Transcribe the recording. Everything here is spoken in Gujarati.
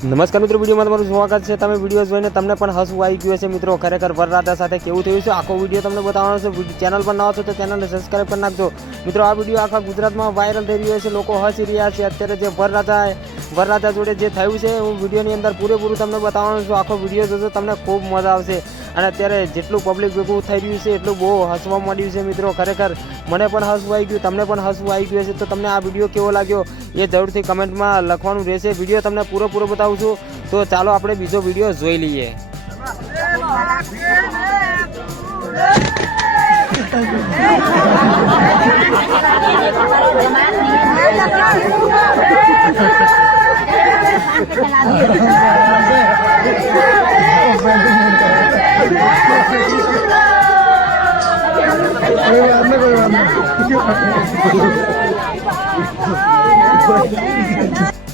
નમસ્કાર મિત્રો, વિડીયોમાં તમારું સ્વાગત છે। તમે વિડીયો જોઈને તમને પણ હસવું આવી ગયું હશે મિત્રો। ખરેખર વરરાજા સાથે કેવું થયું છે આખો વિડીયો તમને બતાવવાનો છે। ચેનલ પર નવા છો તો ચેનલને સબસ્ક્રાઈબ કરી નાખજો મિત્રો। આ વિડીયો આખા ગુજરાતમાં વાયરલ થઈ રહ્યો છે, લોકો હસી રહ્યા છે। અત્યારે જે વરરાજા જોડે જે થયું છે હું વિડીયોની અંદર પૂરેપૂરું તમને બતાવવાનું છું। આખો વિડીયો જોજો, તમને ખૂબ મજા આવશે। અને અત્યારે જેટલું પબ્લિક ભેગું થઈ રહ્યું છે એટલું બહુ હસવા માંડ્યું છે મિત્રો। ખરેખર મને પણ હસવું આવી ગયું, તમને પણ હસવું આવી ગયું હશે। તો તમને આ વિડીયો કેવો લાગ્યો એ જરૂરથી કમેન્ટમાં લખવાનું રહેશે। વિડીયો તમને પૂરો બતાવું છું, તો ચાલો આપણે બીજો વિડીયો જોઈ લઈએ। कोई बात नहीं